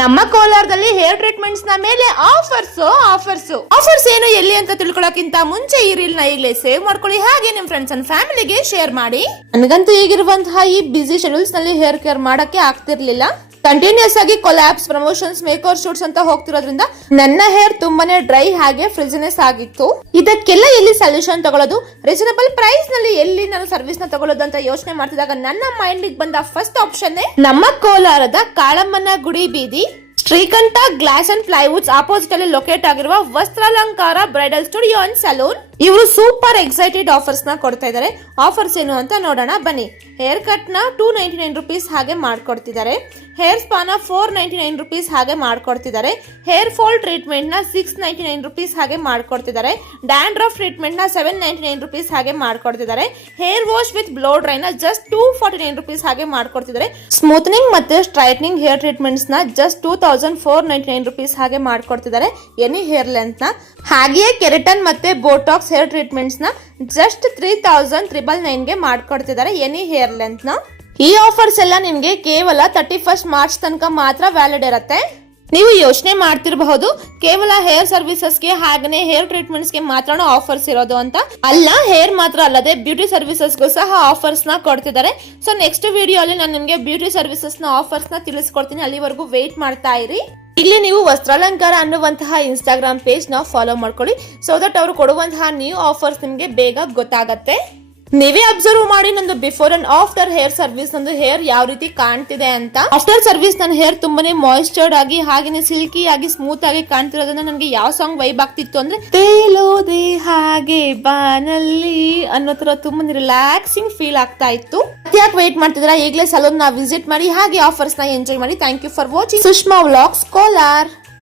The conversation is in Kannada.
ನಮ್ಮ ಕೋಲಾರದಲ್ಲಿ ಹೇರ್ ಟ್ರೀಟ್ಮೆಂಟ್ಸ್ ನ ಮೇಲೆ ಆಫರ್ಸ್ ಏನು ಎಲ್ಲಿ ಅಂತ ತಿಳ್ಕೊಳ್ಳೋಕ್ಕಿಂತ ಮುಂಚೆ ಈ ರೀಲ್ ನ ಈಗಲೇ ಸೇವ್ ಮಾಡ್ಕೊಳ್ಳಿ, ಹಾಗೆ ನಿಮ್ ಫ್ರೆಂಡ್ಸ್ ಅಂಡ್ ಫ್ಯಾಮಿಲಿಗೆ ಶೇರ್ ಮಾಡಿ. ನನಗಂತೂ ಈಗಿರುವಂತಹ ಈ ಬಿಸಿ ಶೆಡ್ಯೂಲ್ಸ್ ನಲ್ಲಿ ಹೇರ್ ಕೇರ್ ಮಾಡಕ್ಕೆ ಆಗ್ತಿರ್ಲಿಲ್ಲ. ಕಂಟಿನ್ಯೂಸ್ ಆಗಿ ಕೊಲಾಬ್ಸ್, ಪ್ರಮೋಷನ್ಸ್, ಮೇಕರ್ ಶೂಟ್ಸ್ ಅಂತ ಹೋಗ್ತಿರೋದ್ರಿಂದ ನನ್ನ ಹೇರ್ ತುಂಬಾನೇ ಡ್ರೈ ಹಾಗೆ ಫ್ರಿಜಿನೆಸ್ ಆಗಿತ್ತು. ಇದಕ್ಕೆಲ್ಲ ಎಲ್ಲಿ ಸೊಲ್ಯೂಷನ್ ತಗೊಳ್ಳೋದು, ರೀಸನಬಲ್ ಪ್ರೈಸ್ ನಲ್ಲಿ ಎಲ್ಲಿ ನಾನು ಸರ್ವಿಸ್ ನ ತಗೊಳ್ಳೋದು ಅಂತ ಯೋಚನೆ ಮಾಡ್ತಿದ್ದಾಗ ನನ್ನ ಮೈಂಡ್ ಬಂದ ಫಸ್ಟ್ ಆಪ್ಷನ್ ನಮ್ಮ ಕೋಲಾರದ ಕಾಳಮ್ಮನ ಗುಡಿ ಬೀದಿ ಶ್ರೀಕಂಠ ಗ್ಲಾಸ್ ಅಂಡ್ ಪ್ಲೈವುಡ್ಸ್ ಆಪೋಸಿಟ್ ಅಲ್ಲಿ ಲೊಕೇಟ್ ಆಗಿರುವ ವಸ್ತ್ರಾಲಂಕಾರ ಬ್ರೈಡಲ್ ಸ್ಟುಡಿಯೋ ಅಂಡ್ ಸಲೂನ್. ಇವರು ಸೂಪರ್ ಎಕ್ಸೈಟೆಡ್ ಆಫರ್ಸ್ ನ ಕೊಡ್ತಾ ಇದ್ದಾರೆ. ಆಫರ್ಸ್ ಏನು ಅಂತ ನೋಡೋಣ ಬನ್ನಿ. ಹೇರ್ ಕಟ್ ನ 299 ರುಪೀಸ್ ಹಾಗೆ ಮಾಡ್ಕೊಡ್ತಿದ್ದಾರೆ. ಹೇರ್ ಸ್ಪಾನ 499 ರುಪೀಸ್ ಹಾಗೆ ಮಾಡ್ಕೊಡ್ತಿದ್ದಾರೆ. ಹೇರ್ ಫಾಲ್ ಟ್ರೀಟ್ಮೆಂಟ್ ನ 699 ರುಪೀಸ್ ಹಾಗೆ ಮಾಡ್ಕೊಡ್ತಿದ್ದಾರೆ. ಡ್ಯಾಂಡ್ರಫ್ ಟ್ರೀಟ್ಮೆಂಟ್ ನ 799 ರುಪೀಸ್ ಹಾಗೆ ಮಾಡ್ಕೊಡ್ತಿದ್ದಾರೆ. Hair wash with blow dry ನ ಜಸ್ಟ್ 249 ರುಪೀಸ್ ಹಾಗೆ ಮಾಡ್ಕೊಡ್ತಿದ್ದಾರೆ. ಸ್ಮೂತ್ನಿಂಗ್ ಮತ್ತೆ ಸ್ಟ್ರೈಟ್ನಿಂಗ್ ಹೇರ್ ಟ್ರೀಟ್ಮೆಂಟ್ಸ್ ನ ಜಸ್ಟ್ 2499 ರುಪೀಸ್ ಹಾಗೆ ಮಾಡ್ಕೊಡ್ತಿದ್ದಾರೆ ಎನಿ ಹೇರ್ ಲೆಂತ್ ನ. ಹಾಗೆಯೇ ಕೆರಟನ್ ಮತ್ತೆ ಬೋಟಾಕ್ಸ್ ಹೇರ್ ಟ್ರೀಟ್ಮೆಂಟ್ಸ್ ನ ಜಸ್ಟ್ 3999 ಗೆ ಮಾಡ್ಕೊಡ್ತಿದ್ದಾರೆ ಎನಿ ಹೇರ್ ಲೆಂತ್ ನ. ಈ ಆಫರ್ಸ್ ಎಲ್ಲ ನಿಮ್ಗೆ ಕೇವಲ 31 ಮಾರ್ಚ್ ತನಕ ಮಾತ್ರ ವ್ಯಾಲಿಡ್ ಇರುತ್ತೆ. ನೀವು ಯೋಚನೆ ಮಾಡ್ತಿರಬಹುದು ಕೇವಲ ಹೇರ್ ಸರ್ವಿಸಸ್ ಗೆ ಹಾಗನೆ ಹೇರ್ ಟ್ರೀಟ್ಮೆಂಟ್ಸ್ ಗೆ ಮಾತ್ರ ಆಫರ್ಸ್ ಇರೋದು ಅಂತ. ಅಲ್ಲ, ಹೇರ್ ಮಾತ್ರ ಅಲ್ಲದೆ ಬ್ಯೂಟಿ ಸರ್ವಿಸಸ್ ಗೂ ಸಹ ಆಫರ್ಸ್ ನ ಕೊಡ್ತಿದ್ದಾರೆ. ಸೊ ನೆಕ್ಸ್ಟ್ ವಿಡಿಯೋ ಅಲ್ಲಿ ನಾನು ನಿಮ್ಗೆ ಬ್ಯೂಟಿ ಸರ್ವಿಸಸ್ ನ ಆಫರ್ಸ್ ನ ತಿಳಿಸ್ಕೊಡ್ತೀನಿ. ಅಲ್ಲಿವರೆಗೂ ವೇಟ್ ಮಾಡ್ತಾ ಇರಿ. ಇಲ್ಲಿ ನೀವು ವಸ್ತ್ರಾಲಂಕಾರ ಅನ್ನುವಂತಹ ಇನ್ಸ್ಟಾಗ್ರಾಮ್ ಪೇಜ್ ನ ಫಾಲೋ ಮಾಡ್ಕೊಳ್ಳಿ, ಸೊ ದಟ್ ಅವರು ಕೊಡುವಂತಹ ನ್ಯೂ ಆಫರ್ಸ್ ನಿಮ್ಗೆ ಬೇಗ ಗೊತ್ತಾಗತ್ತೆ. ನೀವೇ ಅಬ್ಸರ್ವ್ ಮಾಡಿ ನಂದು before and after hair service ನಂದು ಹೇರ್ ಯಾವ ರೀತಿ ಕಾಣ್ತಿದೆ ಅಂತ. ಆಫ್ಟರ್ ಸರ್ವಿಸ್ ನನ್ನ ಹೇರ್ ತುಂಬಾನೇ ಮಾಯಿಶ್ಚರ್ಡ್ ಆಗಿ ಹಾಗೇನೆ ಸಿಲ್ಕಿ ಆಗಿ ಸ್ಮೂತ್ ಆಗಿ ಕಾಣ್ತಿರೋದ್ರಿಂದ ನನಗೆ ಯಾವ ಸಾಂಗ್ ವೈಬ್ ಆಗ್ತಿತ್ತು ಅಂದ್ರೆ ತೇಲೋದೆ ಹಾಗೆ ಬಾನಲ್ಲಿ ಅನ್ನೋ ತರ ತುಂಬಾ ರಿಲ್ಯಾಕ್ಸಿಂಗ್ ಫೀಲ್ ಆಗ್ತಾ ಇತ್ತು. ಯಾಕೆ ವೇಟ್ ಮಾಡ್ತಿದ್ದೀರಾ, ಈಗಲೇ ಸಲೂನ್ ನ ವಿಸಿಟ್ ಮಾಡಿ ಹಾಗೆ ಆಫರ್ಸ್ ನ ಎಂಜಾಯ್ ಮಾಡಿ. Thank you for watching Sushma vlogs Kolar.